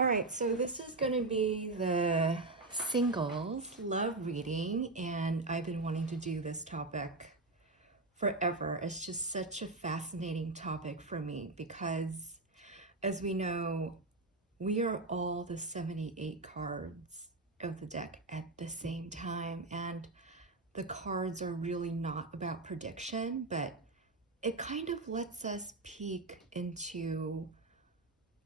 All right, so this is going to be the singles love reading, and I've been wanting to do this topic forever. It's just such a fascinating topic for me because, as we know, we are all the 78 cards of the deck at the same time, and the cards are really not about prediction, but it kind of lets us peek into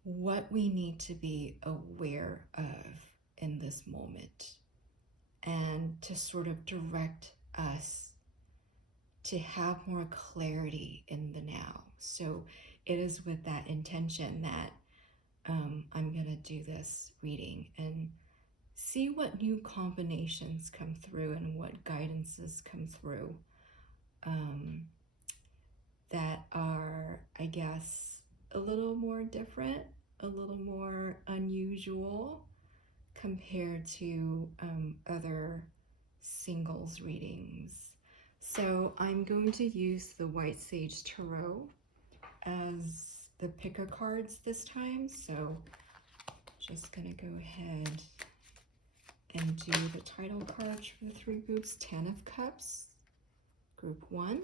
what we need to be aware of in this moment and to sort of direct us to have more clarity in the now. So it is with that intention that I'm going to do this reading and see what new combinations come through and what guidances come through that are, I guess, a little more different, a little more unusual compared to other singles readings. So I'm going to use the White Sage Tarot as the picker cards this time. So just gonna go ahead and do the title cards for the three groups. 10 of Cups, group 1.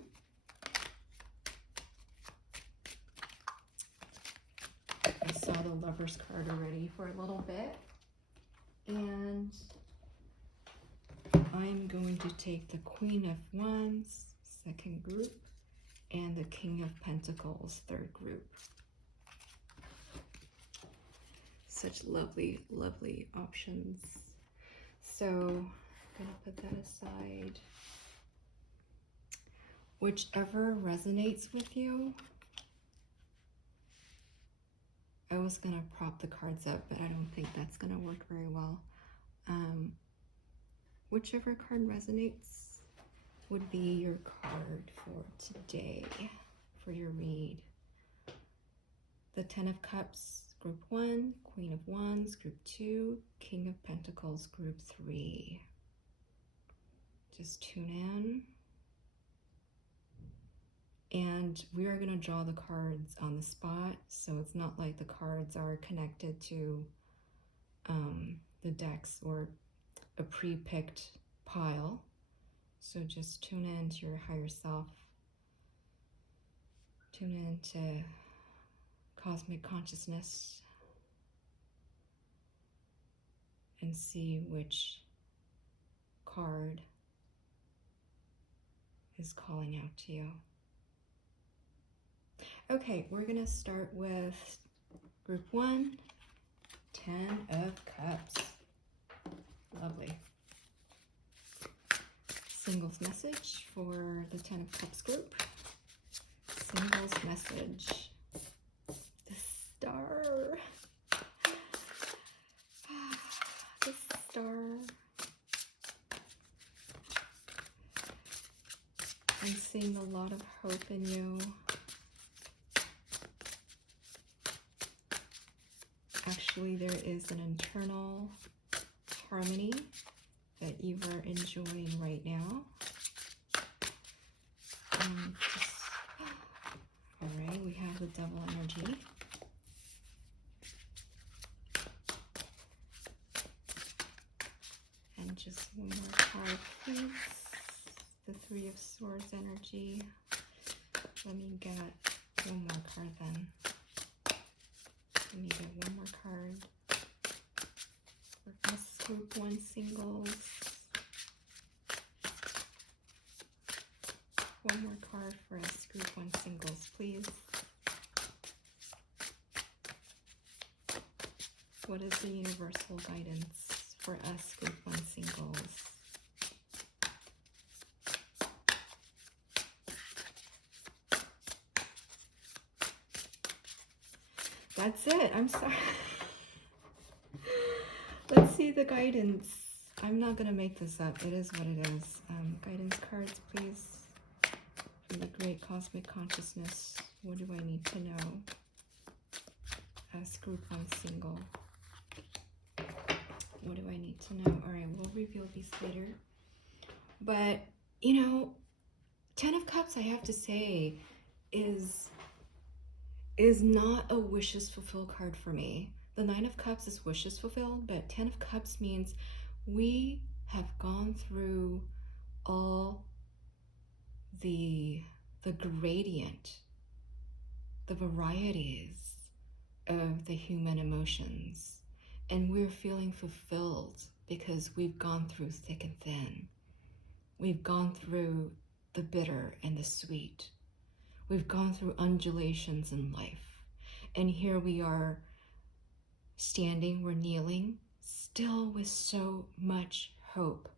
I saw the Lover's card already for a little bit. And I'm going to take the Queen of Wands, second group, and the King of Pentacles, third group. Such lovely, lovely options. So I'm gonna put that aside. Whichever resonates with you. I was gonna prop the cards up, but I don't think that's gonna work very well. Whichever card resonates would be your card for today, for your read. The 10 of Cups, group 1, Queen of Wands, group 2, King of Pentacles, group 3. Just tune in. And we are going to draw the cards on the spot, so it's not like the cards are connected to the decks or a pre-picked pile. So just tune in to your higher self. Tune in to cosmic consciousness and see which card is calling out to you. Okay, we're gonna start with group 1, 10 of Cups. Lovely. Singles message for the 10 of Cups group. Singles message. The Star. The Star. I'm seeing a lot of hope in you. Actually, there is an internal harmony that you are enjoying right now. All right, we have the Devil energy. And just one more card, please. The Three of Swords energy. Let me get one more card then. Let me get one more card for us group 1 singles. One more card for us group 1 singles, please. What is the universal guidance for us group 1 singles? That's it. I'm sorry. Let's see the guidance. I'm not going to make this up. It is what it is. Guidance cards, please. From the great cosmic consciousness. What do I need to know? As group 1 single. What do I need to know? All right, we'll reveal these later. But, you know, 10 of Cups, I have to say, is not a wishes fulfilled card for me. The Nine of Cups is wishes fulfilled, but Ten of Cups means we have gone through all the gradient, the varieties of the human emotions, and we're feeling fulfilled because we've gone through thick and thin. We've gone through the bitter and the sweet. We've gone through undulations in life. And here we are standing, we're kneeling, still with so much hope,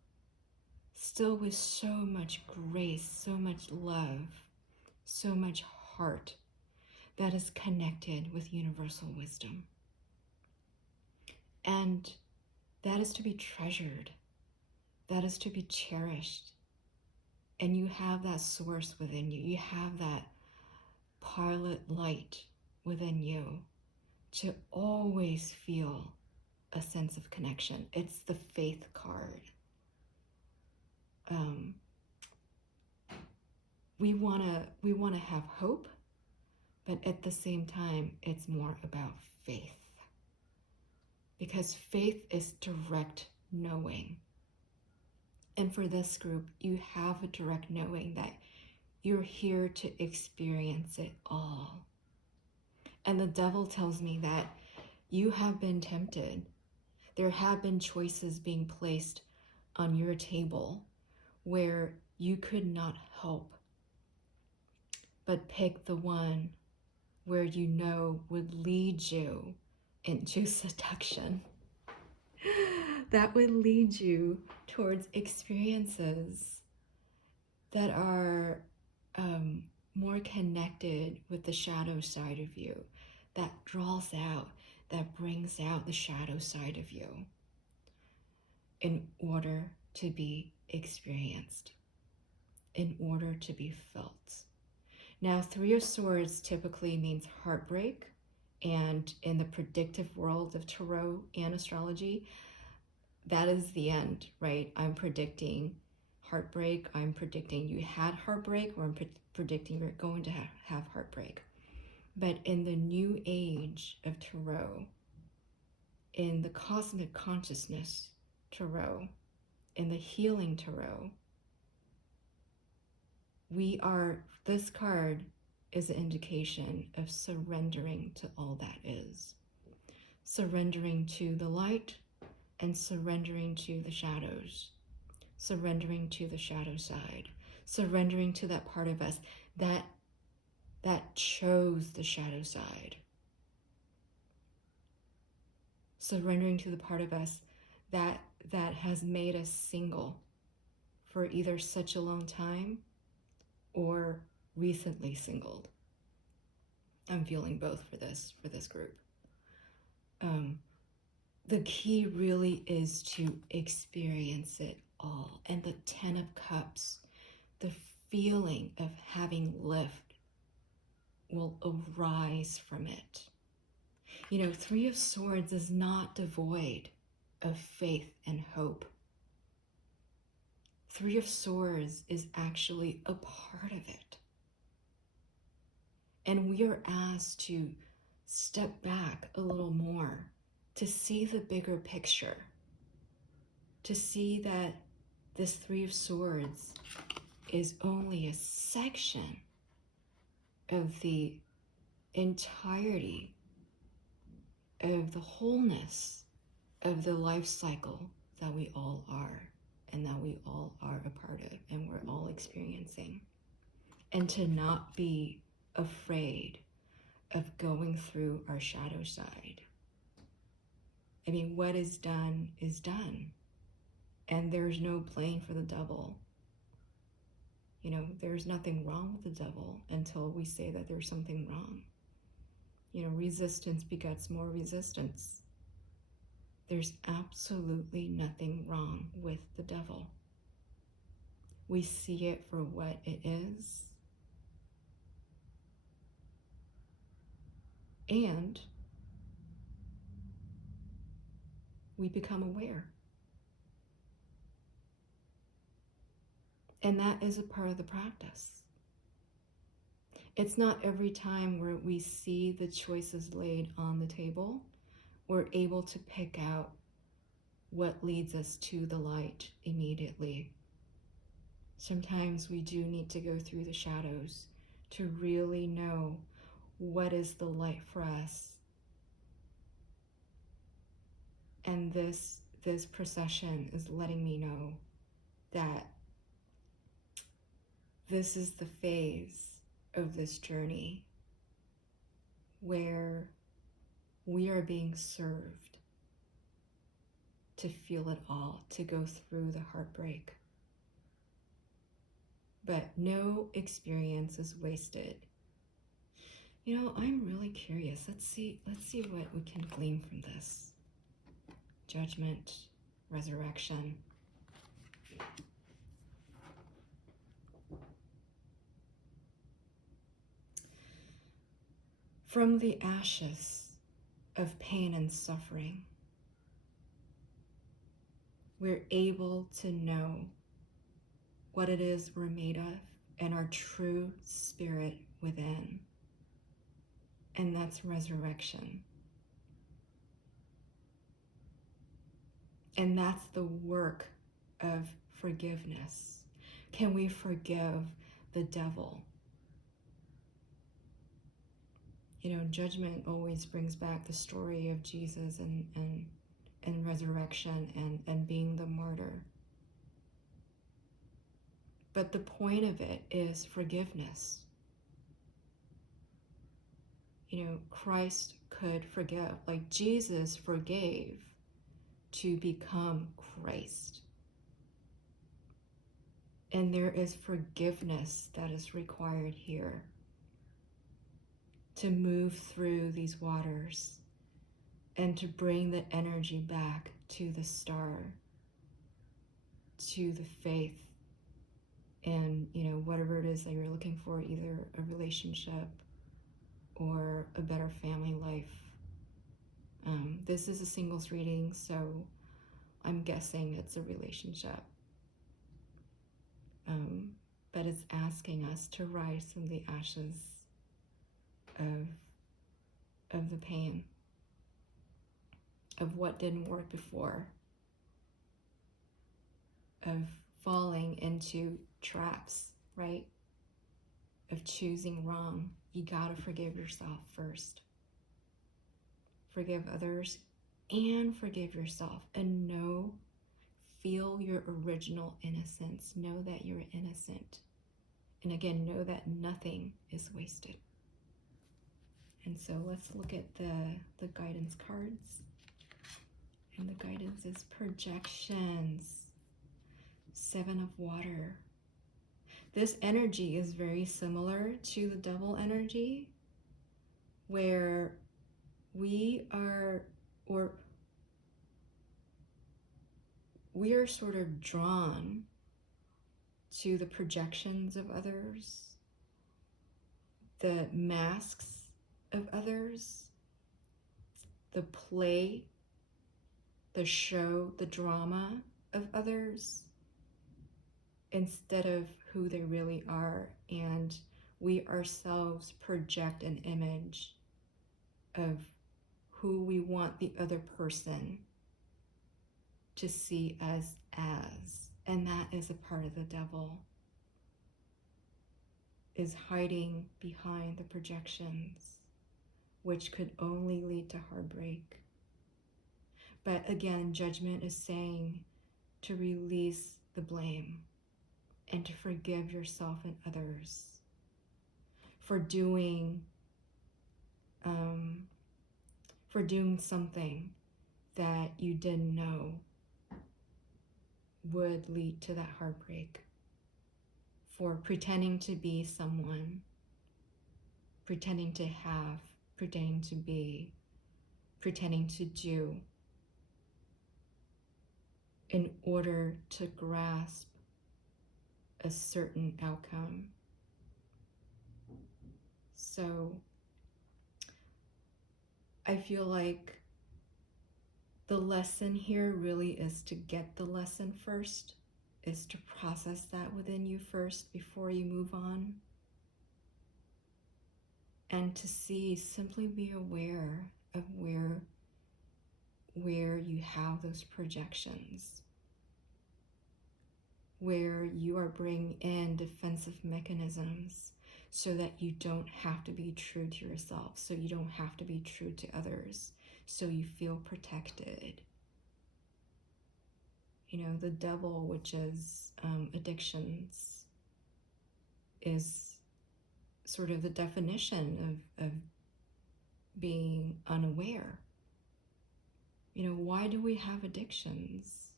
still with so much grace, so much love, so much heart that is connected with universal wisdom. And that is to be treasured. That is to be cherished. And you have that source within you. You have that pilot light within you to always feel a sense of connection. It's the faith card. We wanna have hope, but at the same time, it's more about faith. Because faith is direct knowing. And for this group, you have a direct knowing that you're here to experience it all. And the devil tells me that you have been tempted. There have been choices being placed on your table where you could not help but pick the one where you know would lead you into seduction. That would lead you towards experiences that are more connected with the shadow side of you, that draws out, that brings out the shadow side of you in order to be experienced, in order to be felt. Now, Three of Swords typically means heartbreak, and in the predictive world of tarot and astrology, that is the end, right? I'm predicting heartbreak. I'm predicting you had heartbreak, or I'm predicting you're going to have heartbreak. But in the new age of tarot, in the cosmic consciousness tarot, in the healing tarot, this card is an indication of surrendering to all that is. Surrendering to the light and surrendering to the shadows. Surrendering to the shadow side. Surrendering to that part of us that chose the shadow side. Surrendering to the part of us that has made us single for either such a long time or recently singled. I'm feeling both for this group. The key really is to experience it all. And the Ten of Cups, the feeling of having lived, will arise from it. You know, Three of Swords is not devoid of faith and hope. Three of Swords is actually a part of it. And we are asked to step back a little more, to see the bigger picture, to see that this Three of Swords is only a section of the entirety of the wholeness of the life cycle that we all are, and that we all are a part of, and we're all experiencing. And to not be afraid of going through our shadow side. I mean, what is done is done. And there's no blame for the devil. You know, there's nothing wrong with the devil until we say that there's something wrong. You know, resistance begets more resistance. There's absolutely nothing wrong with the devil. We see it for what it is. And we become aware. And that is a part of the practice. It's not every time where we see the choices laid on the table we're able to pick out what leads us to the light immediately. Sometimes we do need to go through the shadows to really know what is the light for us. And this procession is letting me know that this is the phase of this journey where we are being served to feel it all, to go through the heartbreak. But no experience is wasted. You know, I'm really curious. Let's see what we can glean from this. Judgment, resurrection. From the ashes of pain and suffering, we're able to know what it is we're made of and our true spirit within. And that's resurrection. And that's the work of forgiveness. Can we forgive the devil? You know, judgment always brings back the story of Jesus and resurrection and being the martyr. But the point of it is forgiveness. You know, Christ could forgive, like Jesus forgave to become Christ. And there is forgiveness that is required here to move through these waters and to bring the energy back to the star, to the faith, and, you know, whatever it is that you're looking for, either a relationship or a better family life. This is a singles reading, so I'm guessing it's a relationship. But it's asking us to rise from the ashes of the pain, of what didn't work before, of falling into traps, right? Of choosing wrong. You gotta forgive yourself first. Forgive others and forgive yourself, and feel your original innocence. Know that you're innocent. And again, know that nothing is wasted. And so let's look at the guidance cards. And the guidance is projections. 7 of water. This energy is very similar to the devil energy, where we are sort of drawn to the projections of others, the masks of others, the play, the show, the drama of others, instead of who they really are. And we ourselves project an image of who we want the other person to see as. And that is a part of the devil, is hiding behind the projections, which could only lead to heartbreak. But again, judgment is saying to release the blame and to forgive yourself and others for doing something that you didn't know would lead to that heartbreak, for pretending to be someone, pretending to have, pretending to be, pretending to do, in order to grasp a certain outcome. So I feel like the lesson here really is to get the lesson first, is to process that within you first before you move on. And to simply be aware of where where you have those projections, where you are bringing in defensive mechanisms so that you don't have to be true to yourself, so you don't have to be true to others, so you feel protected. You know, the devil, which is addictions, is sort of the definition of being unaware. You know, why do we have addictions?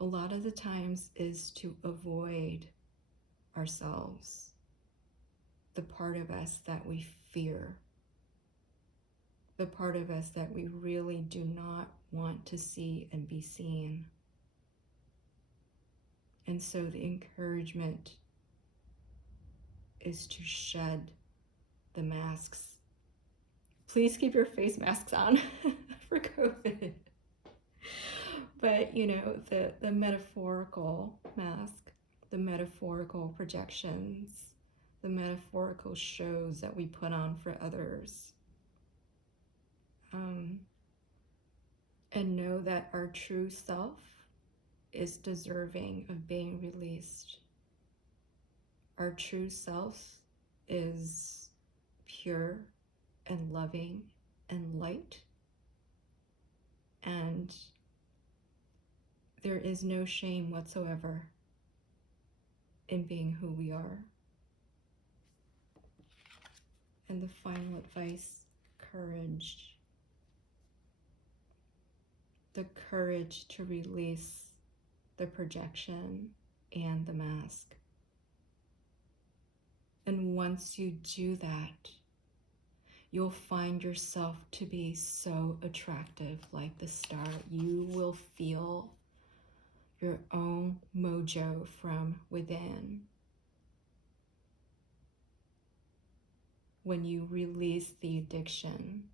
A lot of the times is to avoid ourselves, the part of us that we fear, the part of us that we really do not want to see and be seen. And so the encouragement is to shed the masks. Please keep your face masks on for COVID. But, you know, the metaphorical mask, the metaphorical projections, the metaphorical shows that we put on for others. And know that our true self is deserving of being released. Our true self is pure and loving and light. And there is no shame whatsoever in being who we are. And the final advice, courage. The courage to release the projection and the mask. And once you do that, you'll find yourself to be so attractive like the star. You will feel your own mojo from within. When you release the addiction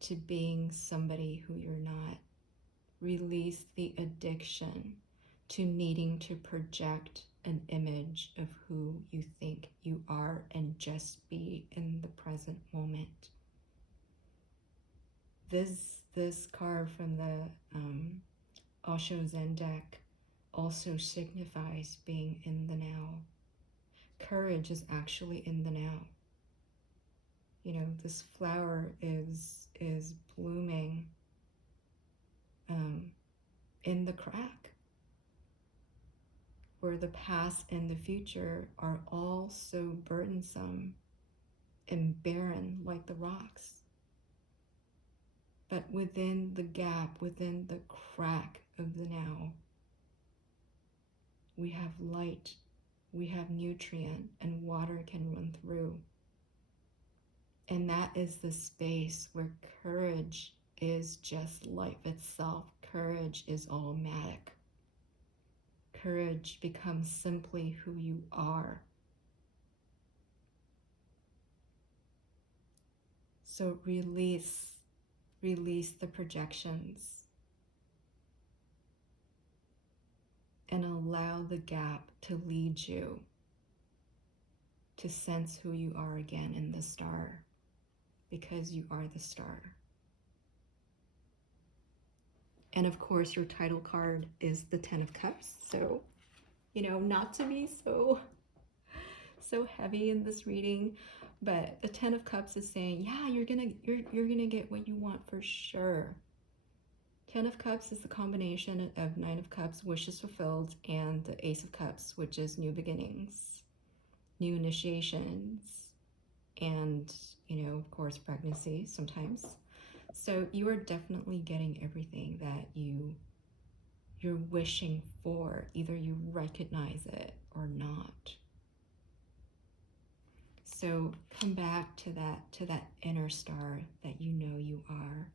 to being somebody who you're not, release the addiction to needing to project an image of who you think you are and just be in the present moment. This card from the Osho Zen deck also signifies being in the now. Courage is actually in the now. You know, this flower is blooming in the crack, where the past and the future are all so burdensome and barren like the rocks. But within the gap, within the crack of the now, we have light, we have nutrient, and water can run through. And that is the space where courage is just life itself. Courage is automatic. Courage becomes simply who you are. So release the projections and allow the gap to lead you to sense who you are again in the star, because you are the star. And of course, your title card is the 10 of Cups. So, you know, not to be so heavy in this reading, but the 10 of Cups is saying, yeah, you're gonna get what you want for sure. 10 of Cups is the combination of 9 of Cups, wishes fulfilled, and the Ace of Cups, which is new beginnings, new initiations, and, you know, of course, pregnancy sometimes. So you are definitely getting everything that you're wishing for. Either you recognize it or not. So come back to that inner star that you know you are.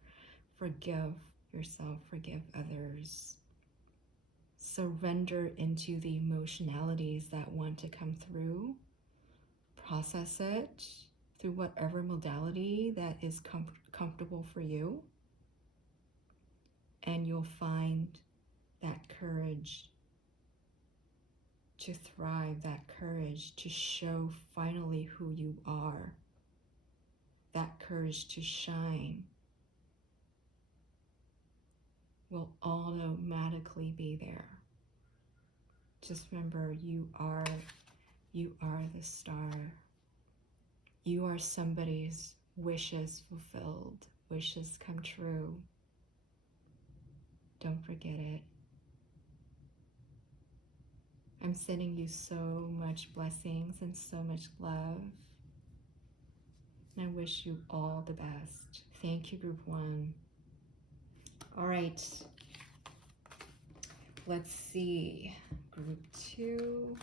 Forgive yourself, forgive others. Surrender into the emotionalities that want to come through. Process it through whatever modality that is comfortable for you. And you'll find that courage to thrive, that courage to show finally who you are, that courage to shine, will automatically be there. Just remember, you are the star. You are somebody's wishes fulfilled, wishes come true. Don't forget it. I'm sending you so much blessings and so much love. And I wish you all the best. Thank you, Group 1. All right. Let's see. Group 2.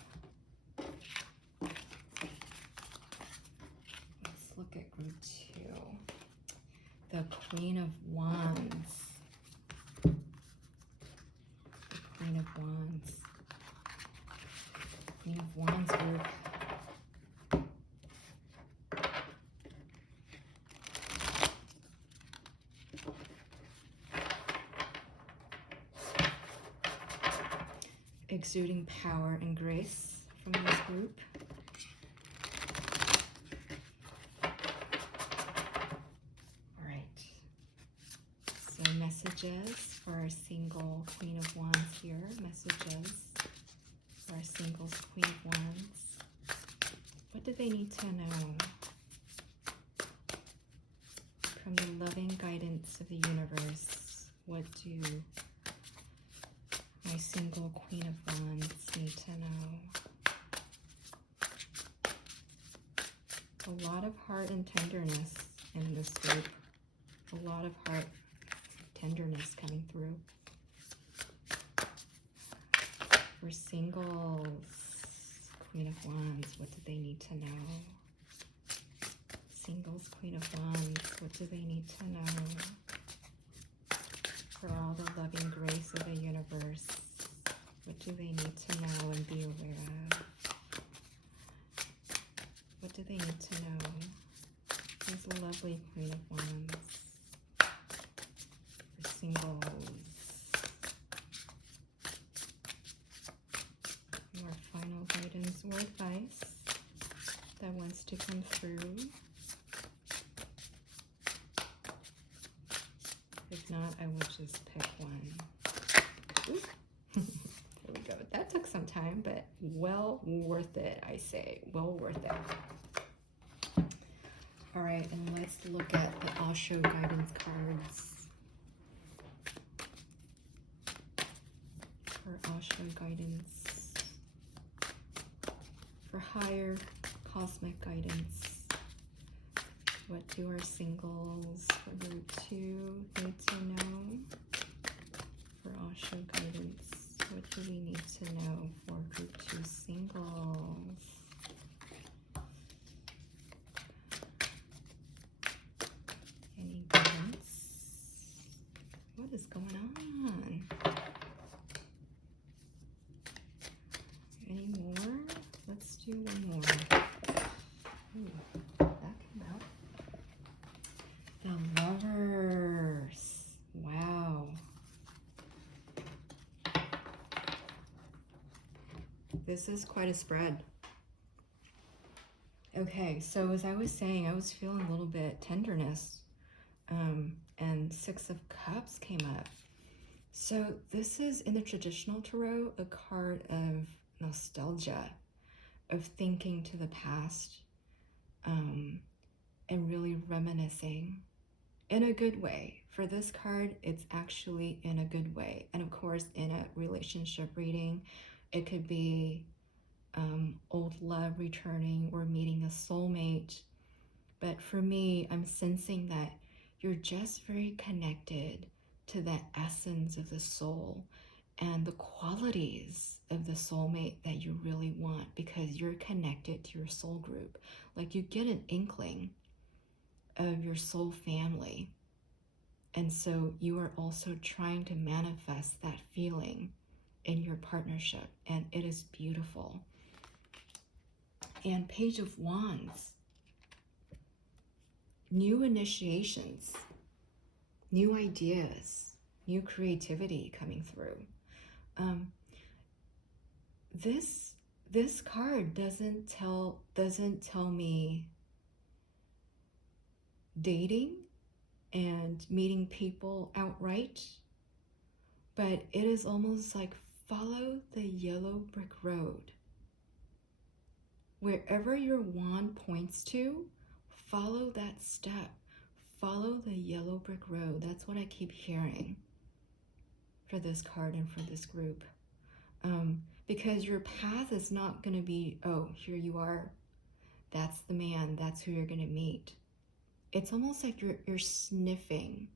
Let's look at Group 2. The Queen of Wands. The Queen of Wands. Queen of Wands group. Exuding power and grace from this group. All right. So messages for our single Queen of Wands here. Messages for our singles Queen of Wands. What do they need to know from the loving guidance of the universe? What do my single Queen of Wands need to know? A lot of heart and tenderness in this group. A lot of heart tenderness coming through. For singles, Queen of Wands, what do they need to know? Singles, Queen of Wands, what do they need to know? For all the loving grace of the universe, what do they need to know and be aware of? What do they need to know? There's a lovely Queen of Wands. For singles. More final guidance or advice that wants to come through. If not, I will just pick one. Ooh. There we go. That took some time, but well worth it, I say. Well worth it. All right, and let's look at the Osho guidance cards. For Osho guidance. For higher cosmic guidance. What do our singles for Group 2 need to know? For Osho guidance, what do we need to know for Group 2 singles? Any guidance? What is going on? Any more? Let's do one more. Ooh, that came out. The Lovers. Wow. This is quite a spread. Okay, so as I was saying, I was feeling a little bit tenderness. And Six of Cups came up. So this is, in the traditional tarot, a card of nostalgia, of thinking to the past, and really reminiscing in a good way. For this card, it's actually in a good way. And of course, in a relationship reading, it could be old love returning or meeting a soulmate. But for me, I'm sensing that you're just very connected to that essence of the soul and the qualities of the soulmate that you really want, because you're connected to your soul group. Like, you get an inkling of your soul family. And so you are also trying to manifest that feeling in your partnership, and it is beautiful. And Page of Wands, new initiations, new ideas, new creativity coming through. This card doesn't tell me dating and meeting people outright, But it is almost like follow the yellow brick road. Wherever your wand points to, follow that step. Follow the yellow brick road. That's what I keep hearing for this card and for this group. Because your path is not going to be, oh, here you are. That's the man. That's who you're going to meet. It's almost like you're sniffing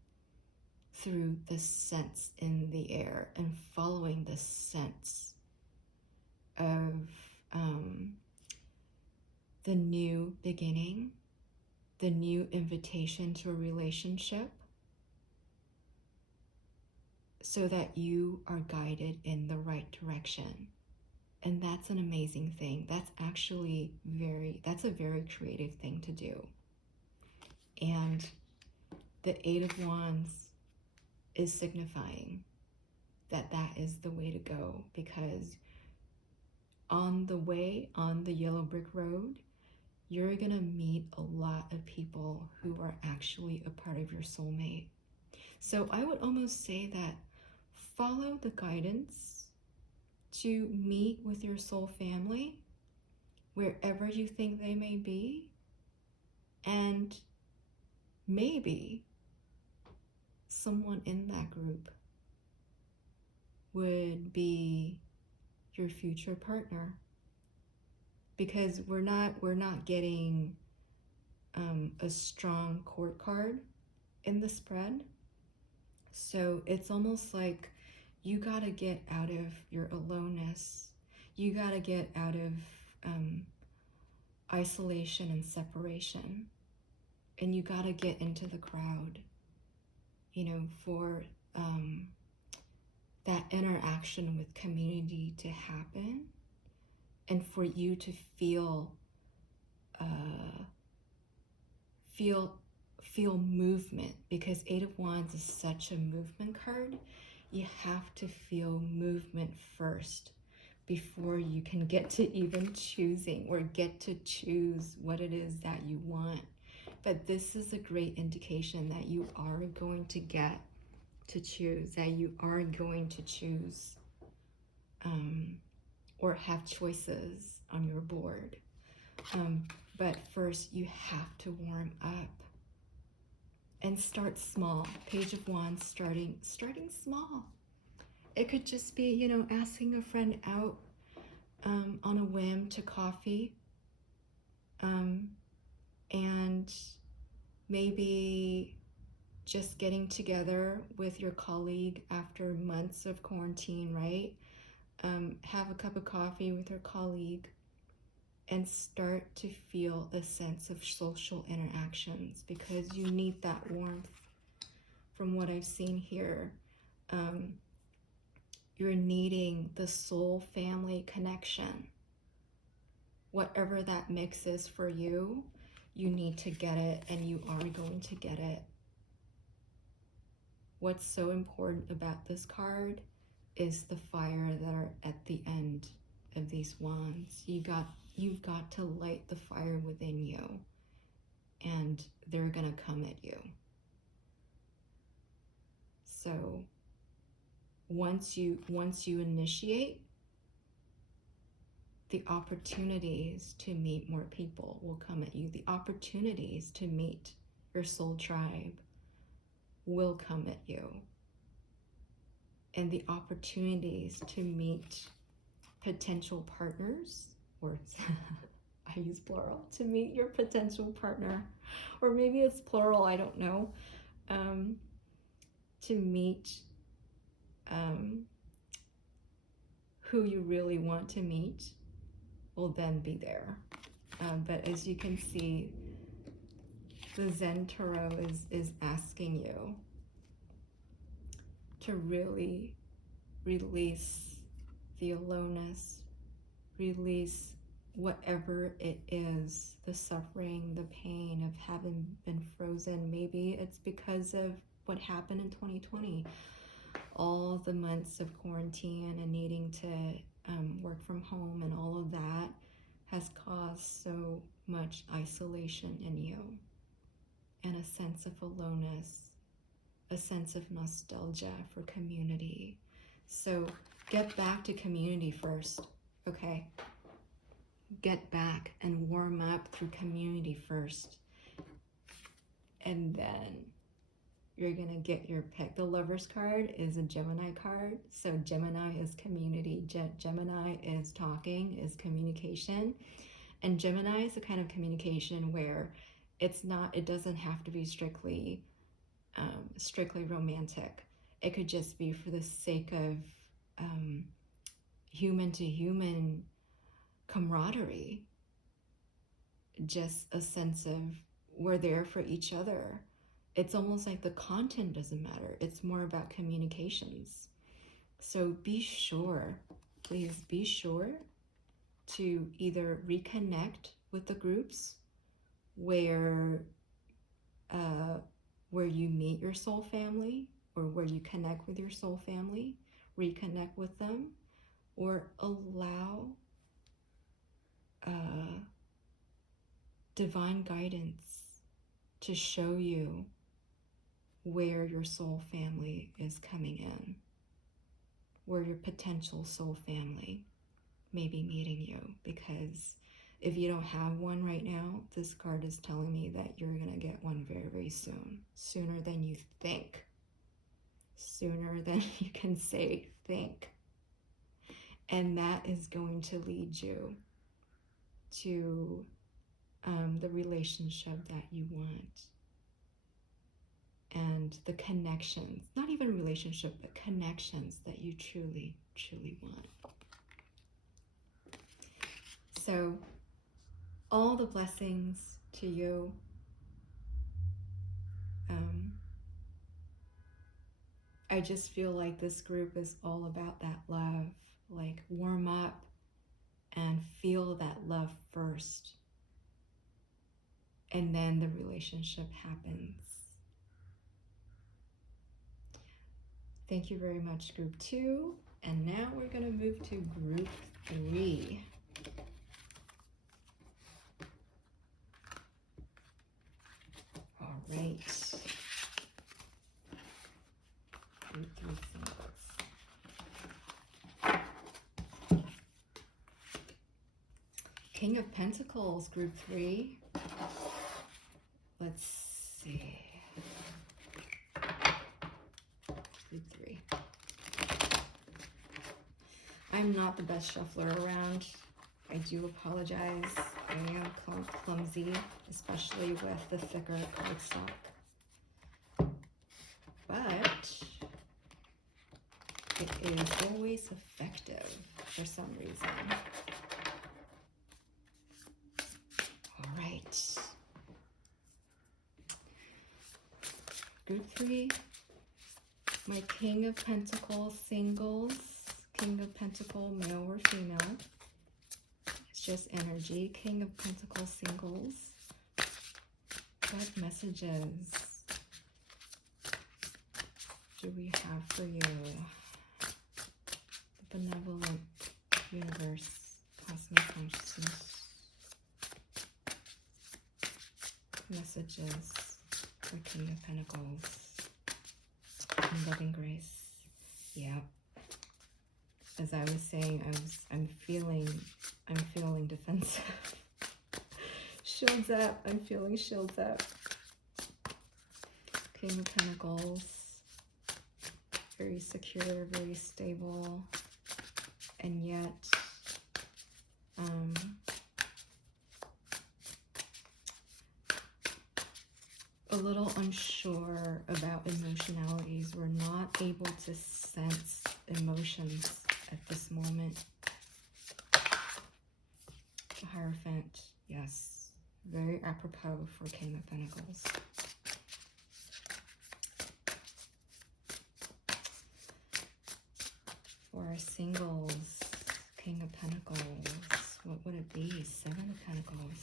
through the scents in the air and following the scents of the new beginning, the new invitation to a relationship, so that you are guided in the right direction. And that's an amazing thing. That's actually that's a very creative thing to do. And the Eight of Wands is signifying that that is the way to go, because on the way, on the yellow brick road, you're gonna meet a lot of people who are actually a part of your soulmate. So I would almost say that follow the guidance to meet with your soul family wherever you think they may be, and maybe someone in that group would be your future partner, because we're not getting a strong court card in the spread. So it's almost like you got to get out of your aloneness. You got to get out of isolation and separation, and you got to get into the crowd, for that interaction with community to happen, and for you to feel movement, because Eight of Wands is such a movement card. You have to feel movement first before you can get to even choosing or get to choose what it is that you want. But this is a great indication that you are going to get to choose, that you are going to choose or have choices on your board. But first you have to warm up and start small. Page of Wands, starting small. It could just be, asking a friend out on a whim to coffee, and maybe just getting together with your colleague after months of quarantine, right? Have a cup of coffee with your colleague and start to feel a sense of social interactions, because you need that warmth. From what I've seen here, you're needing the soul family connection. Whatever that mix is for you, you need to get it, and you are going to get it. What's so important about this card is the fire that are at the end of these wands. You've got to light the fire within you, and they're gonna come at you. So once you initiate, the opportunities to meet more people will come at you. The opportunities to meet your soul tribe will come at you. And the opportunities to meet potential partners, or I use plural, to meet your potential partner, or maybe it's plural, I don't know, to meet who you really want to meet will then be there. But as you can see, the Zen Tarot is asking you to really release the aloneness, release whatever it is, the suffering, the pain of having been frozen. Maybe it's because of what happened in 2020, all the months of quarantine and needing to work from home, and all of that has caused so much isolation in you, and a sense of aloneness, a sense of nostalgia for community. So get back to community first, okay? Get back and warm up through community first. And then you're going to get your pick. The Lover's card is a Gemini card. So Gemini is community. Gemini is talking, is communication. And Gemini is the kind of communication where it doesn't have to be strictly romantic. It could just be for the sake of human to human camaraderie. Just a sense of we're there for each other. It's almost like the content doesn't matter. It's more about communications. So be sure, please be sure to either reconnect with the groups where you meet your soul family, or where you connect with your soul family, reconnect with them, or allow divine guidance to show you where your soul family is coming in, where your potential soul family may be meeting you. Because if you don't have one right now, this card is telling me that you're going to get one very, very soon. Sooner than you think. Sooner than you can say think. And that is going to lead you to the relationship that you want. And the connections, not even relationship, but connections that you truly, truly want. So, all the blessings to you. I just feel like this group is all about that love. Like, warm up and feel that love first. And then the relationship happens. Thank you very much, group 2. And now we're going to move to group 3. All right. Group 3 symbols. King of Pentacles, group 3. Let's see. Group 3. I'm not the best shuffler around. I do apologize. I am clumsy, especially with the thicker cardstock. But it is always effective for some reason. All right. Group 3, my King of Pentacles singles. King of Pentacles, male or female. It's just energy. King of Pentacles singles. What messages do we have for you? The benevolent universe, cosmic consciousness. Messages for King of Pentacles. And loving grace. Yeah. As I was saying, I'm feeling defensive. Shields up. I'm feeling shields up. King of Pentacles. Very secure, very stable. And yet, a little unsure about emotionalities. We're not able to sense emotions at this moment. The Hierophant, yes, very apropos for King of Pentacles. For our singles, King of Pentacles, what would it be? 7 of Pentacles.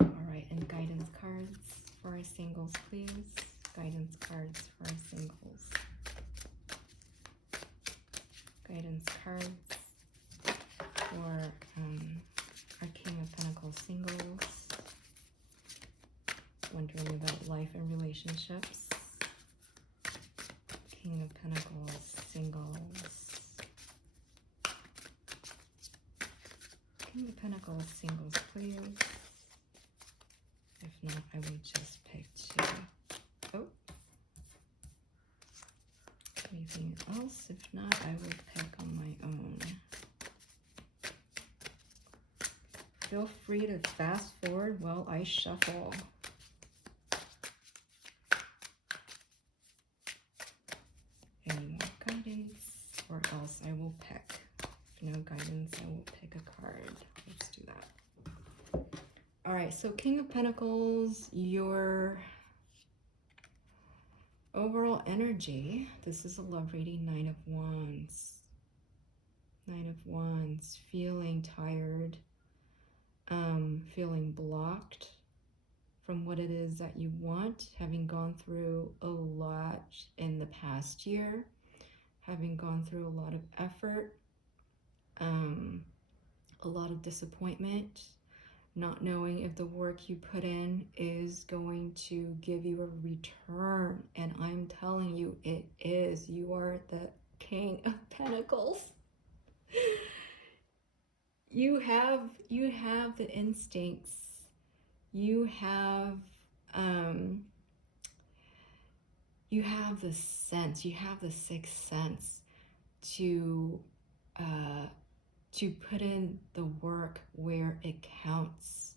All right, and guidance cards for our singles, please. Guidance cards for our singles. Guidance cards for our King of Pentacles singles. Wondering about life and relationships. King of Pentacles, singles. King of Pentacles, singles, please. If not, I will just pick two. Oh. Anything else? If not, I will pick on my own. Feel free to fast forward while I shuffle. Any more guidance? Or else I will pick. If no guidance, I will pick a card. Let's do that. All right, so King of Pentacles, your overall energy. This is a love reading, Nine of Wands. Nine of Wands, feeling tired, feeling blocked from what it is that you want, having gone through a lot in the past year, having gone through a lot of effort, a lot of disappointment, not knowing if the work you put in is going to give you a return. And I'm telling you, it is. You are the King of Pentacles. You have the instincts. You have the sense. You have the sixth sense to put in the work where it counts.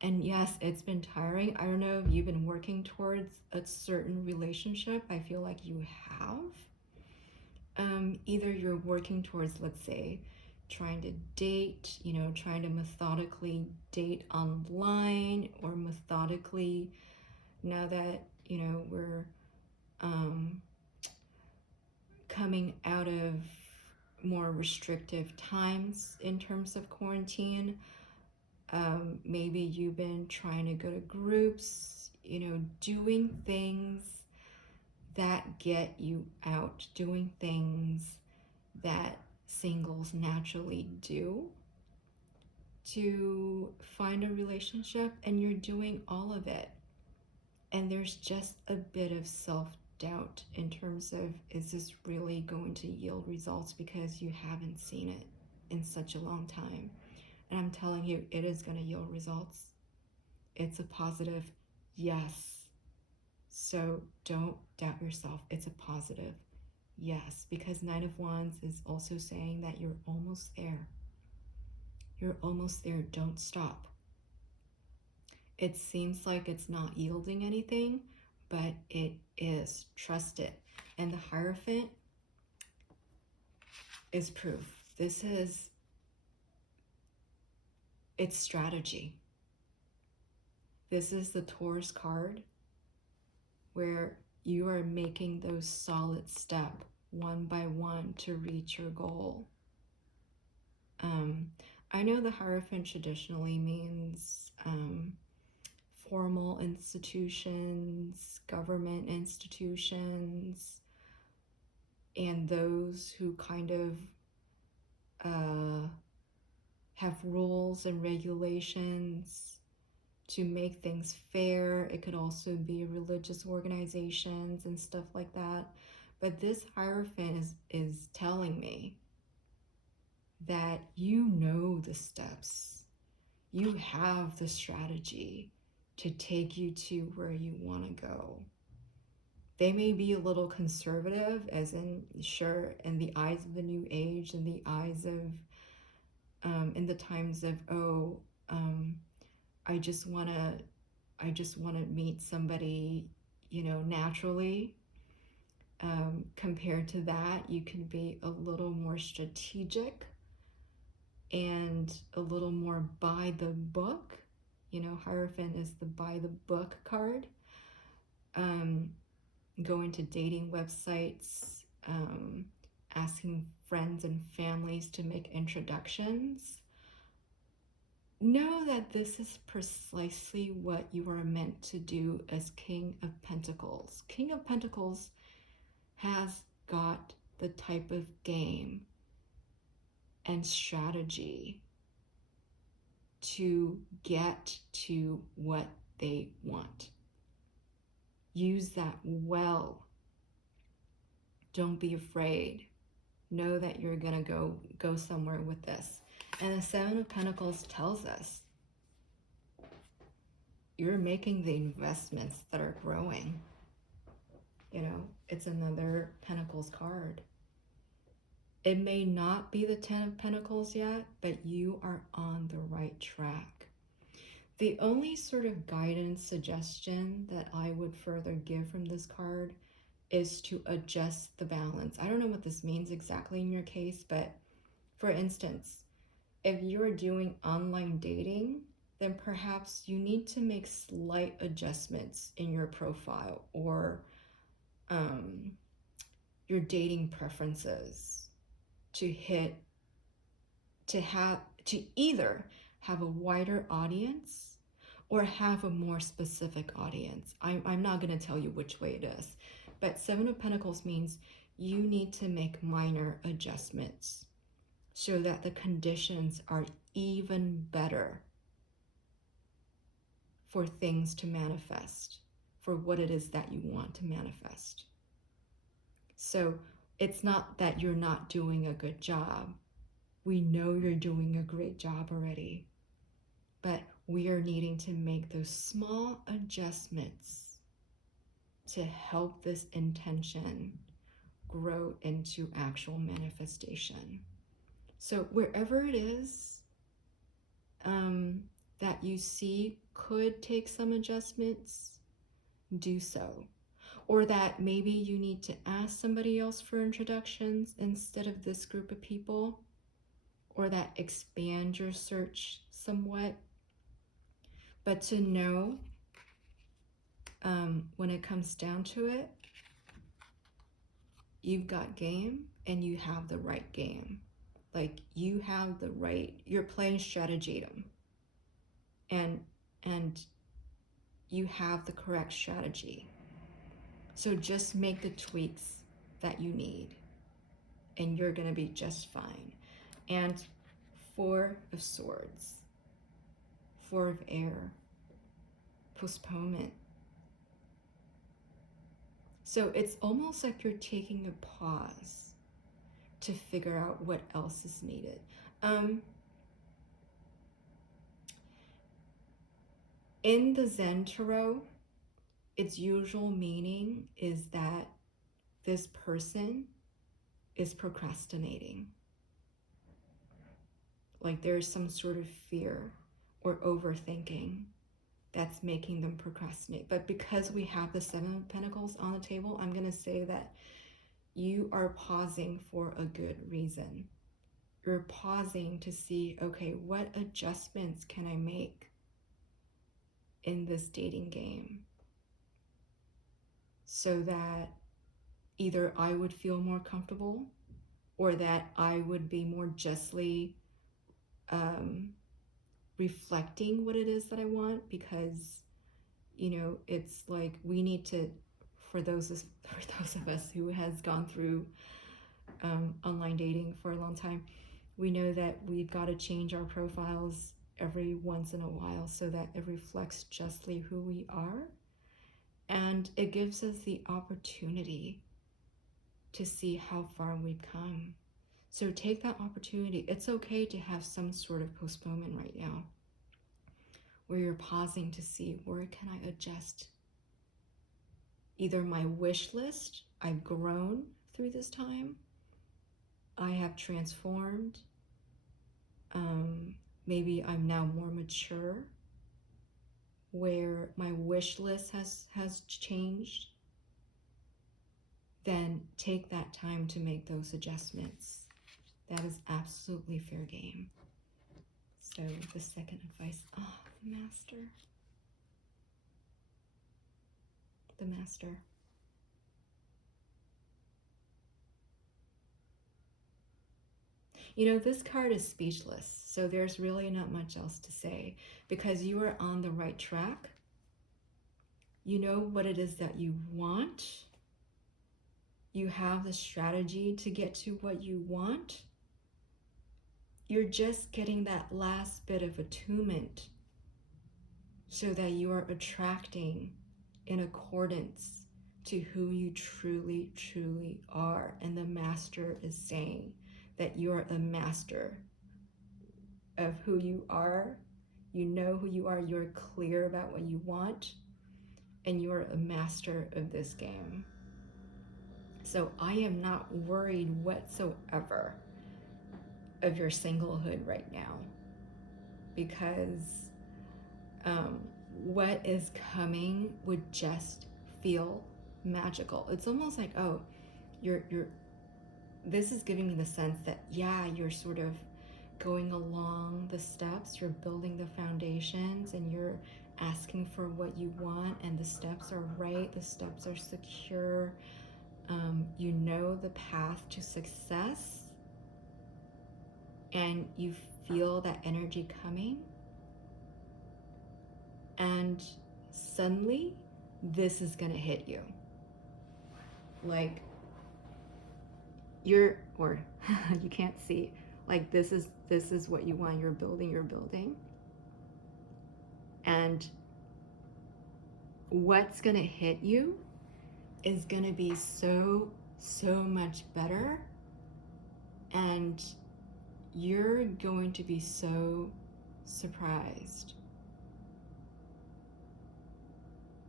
And yes, it's been tiring. I don't know if you've been working towards a certain relationship. I feel like you have. Either you're working towards, let's say, trying to date, trying to methodically date online, or methodically, now that, we're coming out of more restrictive times in terms of quarantine. Maybe you've been trying to go to groups, doing things that get you out, doing things that singles naturally do to find a relationship, and you're doing all of it. And there's just a bit of self-doubt in terms of, is this really going to yield results, because you haven't seen it in such a long time. And I'm telling you, it is going to yield results. It's a positive yes. So don't doubt yourself. It's a positive yes, because Nine of Wands is also saying that you're almost there. You're almost there. Don't stop. It seems like it's not yielding anything, but it is. Trust it. And the Hierophant is proof. It's strategy. This is the Taurus card, where you are making those solid steps one by one to reach your goal. I know the Hierophant traditionally means formal institutions, government institutions, and those who kind of have rules and regulations to make things fair. It could also be religious organizations and stuff like that. But this Hierophant is telling me that you know the steps. You have the strategy to take you to where you want to go. They may be a little conservative, as in, sure, in the eyes of the new age, in the eyes of, in the times of, I just want to meet somebody, naturally. Compared to that, you can be a little more strategic and a little more by the book. Hierophant is the by the book card. Going to dating websites, asking friends and families to make introductions. Know that this is precisely what you are meant to do as King of Pentacles. King of Pentacles has got the type of game and strategy to get to what they want. Use that well. Don't be afraid. Know that you're gonna go somewhere with this. And the Seven of Pentacles tells us you're making the investments that are growing. You know, it's another Pentacles card. It may not be the Ten of Pentacles yet, but you are on the right track. The only sort of guidance suggestion that I would further give from this card is to adjust the balance. I don't know what this means exactly in your case, but for instance, if you're doing online dating, then perhaps you need to make slight adjustments in your profile or your dating preferences to either have a wider audience or have a more specific audience. I'm not going to tell you which way it is, but Seven of Pentacles means you need to make minor adjustments so that the conditions are even better for things to manifest, for what it is that you want to manifest. So it's not that you're not doing a good job. We know you're doing a great job already, but we are needing to make those small adjustments to help this intention grow into actual manifestation. So wherever it is that you see could take some adjustments, do so. Or that maybe you need to ask somebody else for introductions instead of this group of people, or that expand your search somewhat. But to know when it comes down to it, you've got game and you have the right game. Like you have the right, you're playing strategem, and you have the correct strategy. So just make the tweaks that you need and you're gonna be just fine. And Four of Swords, Four of Air, postponement. So it's almost like you're taking a pause to figure out what else is needed. In the Zen Tarot, its usual meaning is that this person is procrastinating. Like there's some sort of fear or overthinking that's making them procrastinate. But because we have the Seven of Pentacles on the table, I'm going to say that you are pausing for a good reason. You're pausing to see, okay, what adjustments can I make in this dating game so that either I would feel more comfortable or that I would be more justly reflecting what it is that I want, because you know, it's like we need to, for those of us who has gone through online dating for a long time, we know that we've got to change our profiles every once in a while so that it reflects justly who we are, and it gives us the opportunity to see how far we've come. So take that opportunity. It's okay to have some sort of postponement right now, where you're pausing to see, where can I adjust? Either my wish list, I've grown through this time, I have transformed, maybe I'm now more mature, where my wish list has changed, then take that time to make those adjustments. That is absolutely fair game. So the second advice, the Master. The Master. You know, this card is speechless, so there's really not much else to say because you are on the right track. You know what it is that you want. You have the strategy to get to what you want. You're just getting that last bit of attunement so that you are attracting in accordance to who you truly, truly are. And the master is saying that you're a master of who you are. You know who you are. You're clear about what you want. And you're a master of this game. So I am not worried whatsoever of your singlehood right now, because what is coming would just feel magical. It's almost like, oh, you're this is giving me the sense that, yeah, you're sort of going along the steps, you're building the foundations, and you're asking for what you want, and the steps are right, the steps are secure. You know the path to success, and you feel that energy coming, and suddenly this is gonna hit you. Like you can't see, like this is what you want. You're building, and what's gonna hit you is gonna be so much better, and you're going to be so surprised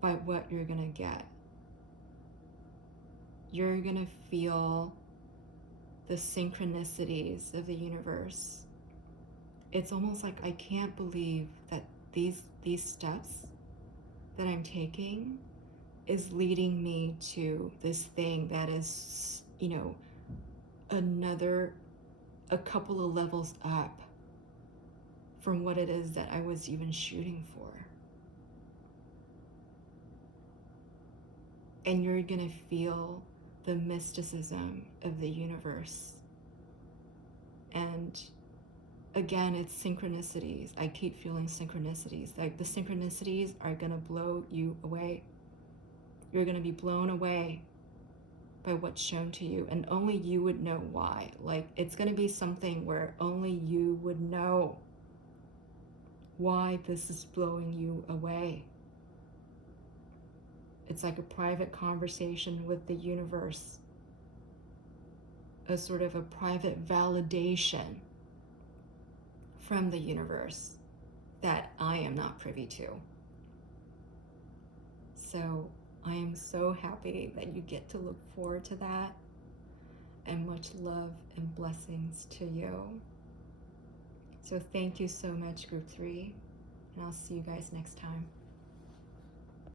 by what you're gonna get. You're gonna feel the synchronicities of the universe. It's almost like, I can't believe that these steps that I'm taking is leading me to this thing that is, a couple of levels up from what it is that I was even shooting for. And you're gonna feel the mysticism of the universe. And again, it's synchronicities. I keep feeling synchronicities. Like the synchronicities are gonna blow you away. You're gonna be blown away by what's shown to you, and only you would know why. Like, it's gonna be something where only you would know why this is blowing you away. It's like a private conversation with the universe, a sort of a private validation from the universe that I am not privy to. So I am so happy that you get to look forward to that, and much love and blessings to you. So thank you so much, Group 3, and I'll see you guys next time.